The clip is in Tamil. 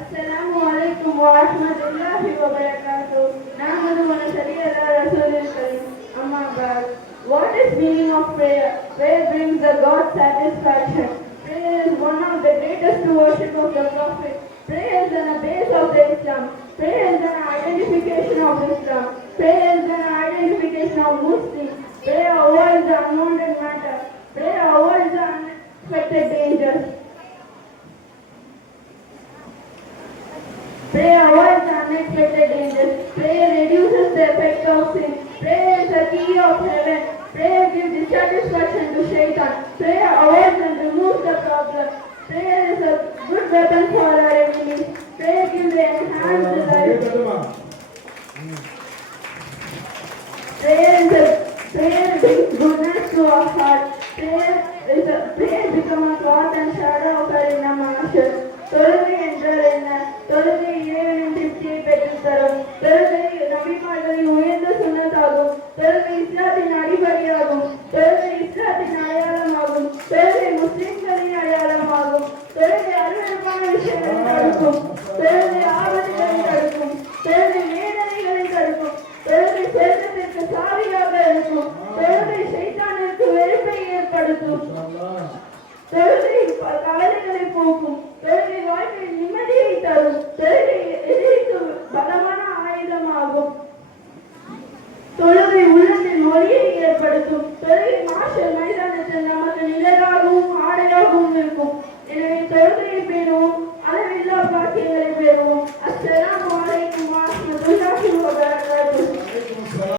Assalamu alaikum wa rahmatullahi wa barakatuh. Nahmadu wa nusalli ala rasulil karim. Amma ba'd. What is meaning of prayer? Prayer brings the God satisfaction. Prayer is one of the greatest worship of the Prophet. Prayer is the base of the Islam. Prayer is an identification of Islam. Prayer is an identification of Muslims. Prayer avoids the unwanted matter. Prayer avoids the unexpected dangers. Prayer avoids the unexpected dangers. Prayer reduces the effect of sin. Prayer is the key of heaven. Prayer gives dissatisfaction to Shaitan. Prayer avoids and removes the problem. Prayer is a good weapon for our enemies. Prayer gives the enhanced life. Prayer brings goodness to our heart. Prayer becomes a cloth and shadow of our inner marshal. தொழுகை என்றால் என்ன? தொழுகை இறைவனின் திருப்தியை பெற்றுத் தரும். தொழுகை நபிமார்களின் உயர்ந்த சுன்னத்தாகும். தொழுகை இஸ்லாத்தின் அடிப்படையாகும். தொழுகை இஸ்லாத்தின் அடையாளமாகும். தொழுகை முஸ்லிம்களின் அடையாளமாகும். தொழுகை அருவருப்பான விஷயங்களை தடுக்கும். தொழுகை ஆபத்துகளை தடுக்கும். தொழுகை வேதனைகளை தடுக்கும். தொழுகை செல்வத்திற்கு சாவியாக இருக்கும். தொழுகை ஷைத்தானிற்கு வெறுப்பை ஏற்படுத்தும். தொழுகை கவலைகளை போக்கும். தொழுகை வாழ்க்கையில் நிம்மதியை தரும். தொழுகை எதிரிக்கு பலமான ஆயுதமாகும். தொழுகை உள்ளத்தில் மொழியை ஏற்படுத்தும். தொழுகை மாஷல்